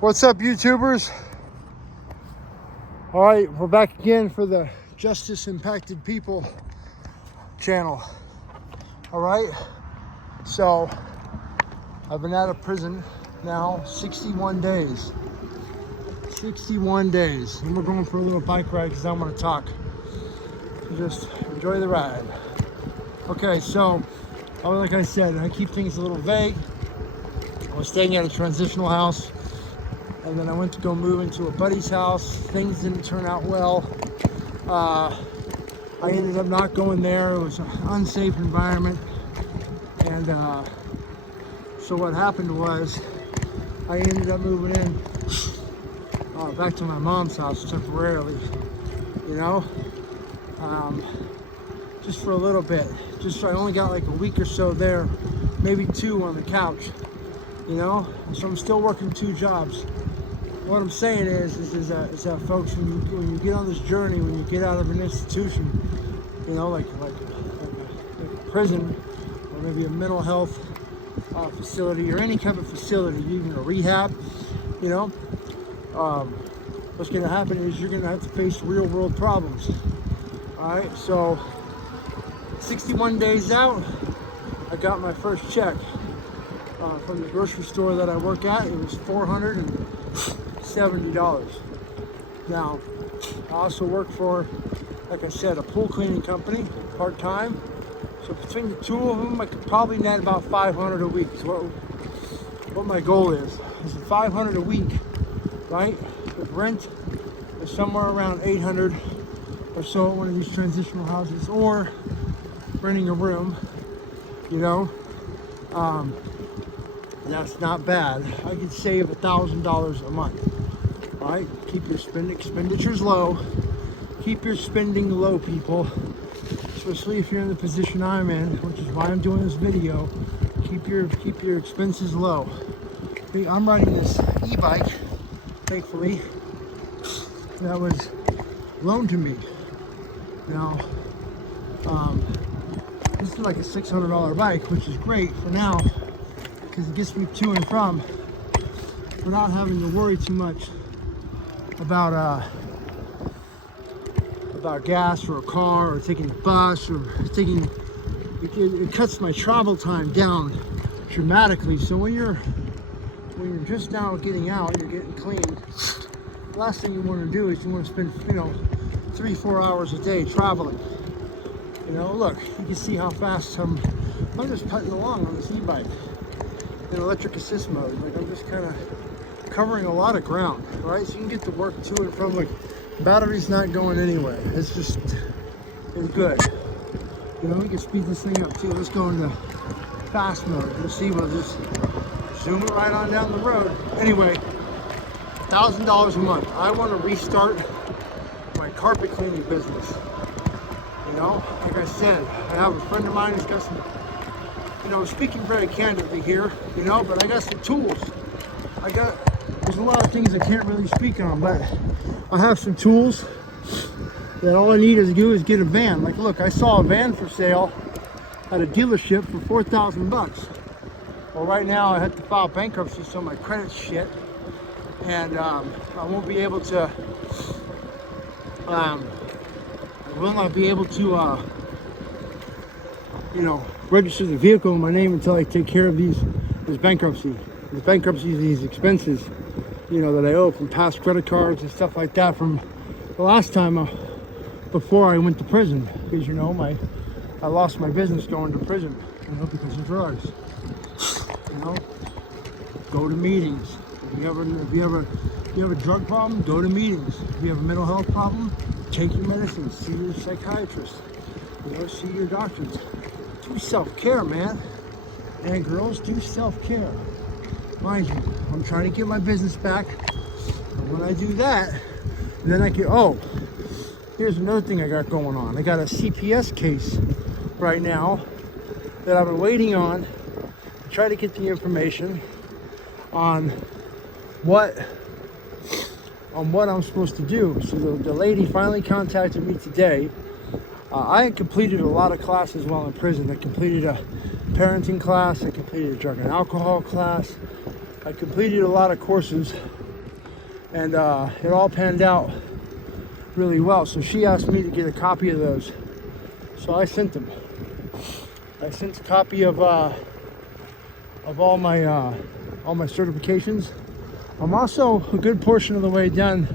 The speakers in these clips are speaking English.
What's up, YouTubers? All right, we're back again for the Justice Impacted People channel. All right, so I've been out of prison now 61 days. 61 days, and we're going for a little bike ride because I want to talk. So just enjoy the ride. Okay, so like I said, I keep things a little vague. I was staying at a transitional house, and then I went to go move into a buddy's house. Things didn't turn out well. I ended up not going there. It was an unsafe environment. And so what happened was I ended up moving in back to my mom's house temporarily, you know, just for a little bit. I only got like a week or so there, maybe 2 on the couch, you know. So I'm still working 2 jobs. What I'm saying is that folks, when you get on this journey, when you get out of an institution, you know, like a prison, or maybe a mental health facility, or any kind of facility, even a rehab, you know, what's going to happen is you're going to have to face real world problems. All right, so 61 days out, I got my first check from the grocery store that I work at. It was $470. Now, I also work for, like I said, a pool cleaning company, part-time. So between the 2 of them, I could probably net about $500 a week. So what my goal is 500 a week, right? With rent is somewhere around 800 or so at one of these transitional houses, or renting a room, you know. That's not bad. I could save $1,000 a month. All right, keep your expenditures low. Keep your spending low, people. Especially if you're in the position I'm in, which is why I'm doing this video. Keep your expenses low. I'm riding this e-bike, thankfully, that was loaned to me. Now, this is like a $600 bike, which is great for now because it gets me to and from without having to worry too much about gas or a car, or taking a bus, or it cuts my travel time down dramatically. So when you're just now getting out, you're getting clean, the last thing you want to do is you want to spend 3-4 hours a day traveling. You know, look, you can see how fast I'm just putting along on this e-bike in electric assist mode. Like, I'm just kind of covering a lot of ground, right? So you can get to work to and from. Like, battery's not going anywhere. It's good. You know, we can speed this thing up too. Let's go into fast mode. Let's see, we'll just zoom it right on down the road. Anyway, $1,000 a month. I want to restart my carpet cleaning business. You know, like I said, I have a friend of mine who's got some, speaking very candidly here, but I got some tools. There's a lot of things I can't really speak on, but I have some tools that all I need to do is get a van. Like, look, I saw a van for sale at a dealership for $4,000. Well, right now I had to file bankruptcy, so my credit's shit, and I won't be able to. I will not be able to, register the vehicle in my name until I take care of these expenses, that I owe from past credit cards and stuff like that from the last time before I went to prison. Because, I lost my business going to prison, because of drugs. Go to meetings. If you have a drug problem, go to meetings. If you have a mental health problem, take your medicine, see your psychiatrist, see your doctors. Do self-care, man. And girls, do self-care. Mind you, I'm trying to get my business back. And when I do that, then I can, here's another thing I got going on. I got a CPS case right now that I've been waiting on to try to get the information on what I'm supposed to do. So the lady finally contacted me today. I had completed a lot of classes while in prison. I completed a parenting class. I completed a drug and alcohol class. I completed a lot of courses And it all panned out really well. So she asked me to get a copy of those. So I sent them. I sent a copy of all my certifications. I'm also a good portion of the way done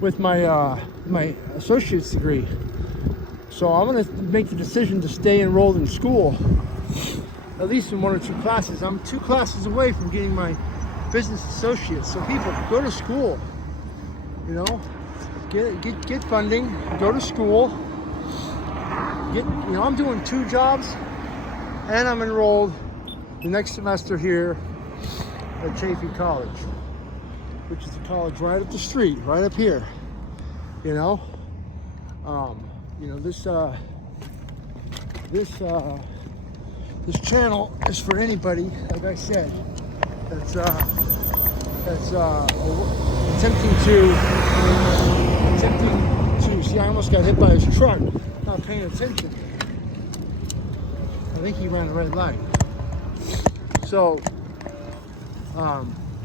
with my my associate's degree. So I'm gonna make the decision to stay enrolled in school, at least in 1 or 2 classes. I'm 2 classes away from getting my business associates. So people, go to school. You know, get funding, go to school. I'm doing 2 jobs, and I'm enrolled the next semester here at Chaffey College, which is a college right up the street, right up here. This channel is for anybody, like I said, that's attempting to. See, I almost got hit by his truck. Not paying attention. I think he ran a red light. So,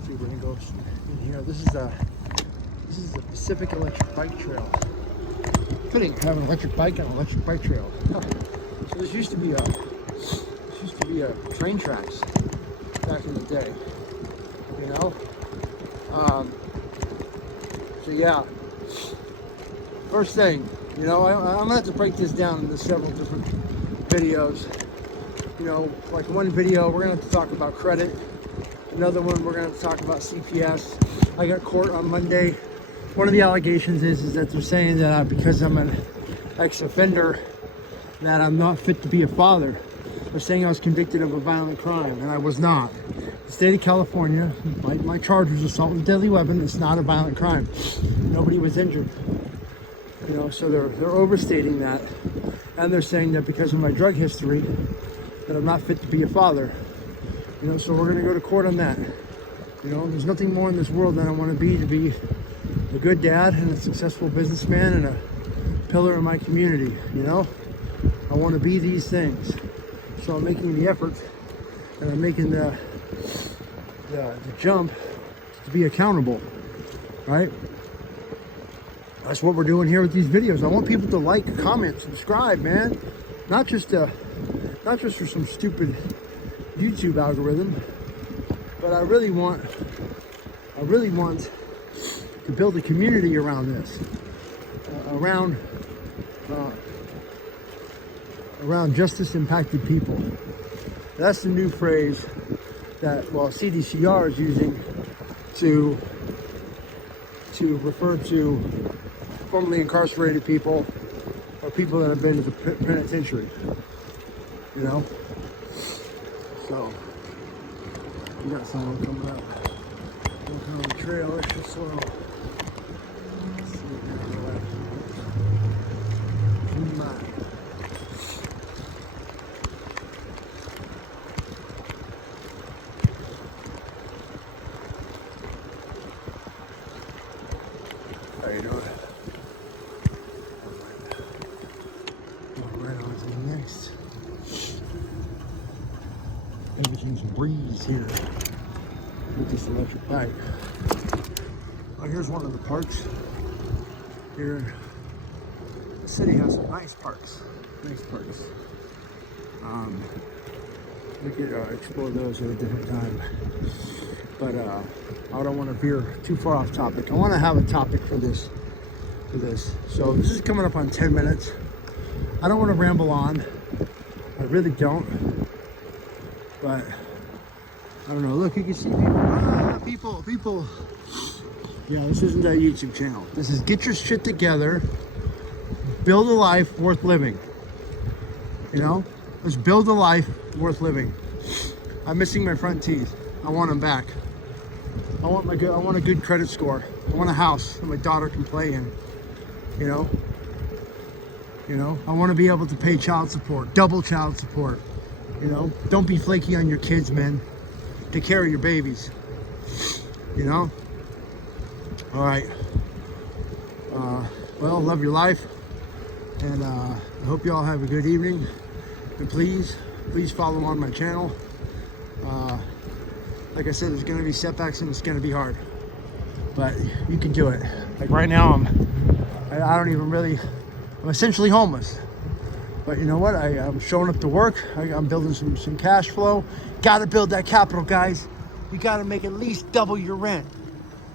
see, we're gonna go in here. This is the Pacific Electric Bike Trail. Couldn't have an electric bike on an electric bike trail. Huh. So this used to be train tracks back in the day. So yeah. First thing, I'm gonna have to break this down into several different videos. Like one video, we're gonna have to talk about credit. Another one, we're gonna have to talk about CPS. I got court on Monday. One of the allegations is that they're saying that because I'm an ex-offender, that I'm not fit to be a father. They're saying I was convicted of a violent crime, and I was not. The state of California, my charge was assault with a deadly weapon. It's not a violent crime. Nobody was injured. So they're overstating that, and they're saying that because of my drug history, that I'm not fit to be a father. So we're gonna go to court on that. There's nothing more in this world that I want to be a good dad and a successful businessman and a pillar in my community. I want to be these things. So I'm making the effort, and I'm making the jump to be accountable, right? That's what we're doing here with these videos. I want people to like, comment, subscribe, man. Not just for some stupid YouTube algorithm, but I really want to build a community around this, around justice impacted people. That's the new phrase that CDCR is using to refer to formerly incarcerated people or people that have been to the penitentiary. So we got someone coming up, walking on the trail. It's just slow. Let's see what they're doing. How you doing? Right on to the next. Everything's a breeze here with this electric bike. Oh, here's one of the parks. Here, the city has some nice parks. We could explore those at a different time. But I don't want to veer too far off topic. I want to have a topic for this. So this is coming up on 10 minutes. I don't want to ramble on. I really don't. But I don't know. Look, you can see people. Yeah, this isn't a YouTube channel. This is get your shit together. Build a life worth living. Let's build a life worth living. I'm missing my front teeth. I want them back. I want a good credit score. I want a house that my daughter can play in. I want to be able to pay child support, double child support. Don't be flaky on your kids, man. Take care of your babies. All right. Well, love your life, and I hope you all have a good evening. And please follow on my channel. Like I said, there's going to be setbacks and it's going to be hard. but you can do it. Like right now, I don't even really, I'm essentially homeless. But you know what? I'm showing up to work. I'm building some cash flow. Got to build that capital, guys. You got to make at least double your rent.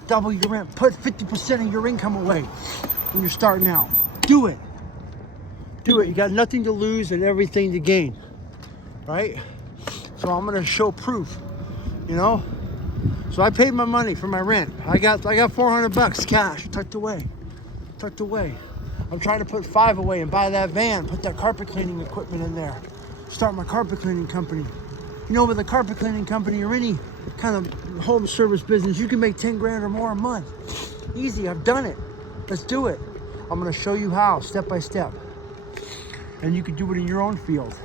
Double your rent. Put 50% of your income away when you're starting out. Do it. Do it. You got nothing to lose and everything to gain, right? So I'm gonna show proof, you know. So I paid my money for my rent. I got $400 cash tucked away. Tucked away. I'm trying to put 5 away and buy that van, put that carpet cleaning equipment in there, start my carpet cleaning company. You know, with a carpet cleaning company or any kind of home service business, you can make 10 grand or more a month. Easy, I've done it. Let's do it. I'm gonna show you how, step by step. And you can do it in your own field.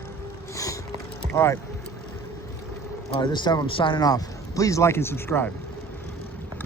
All right, this time I'm signing off. Please like and subscribe.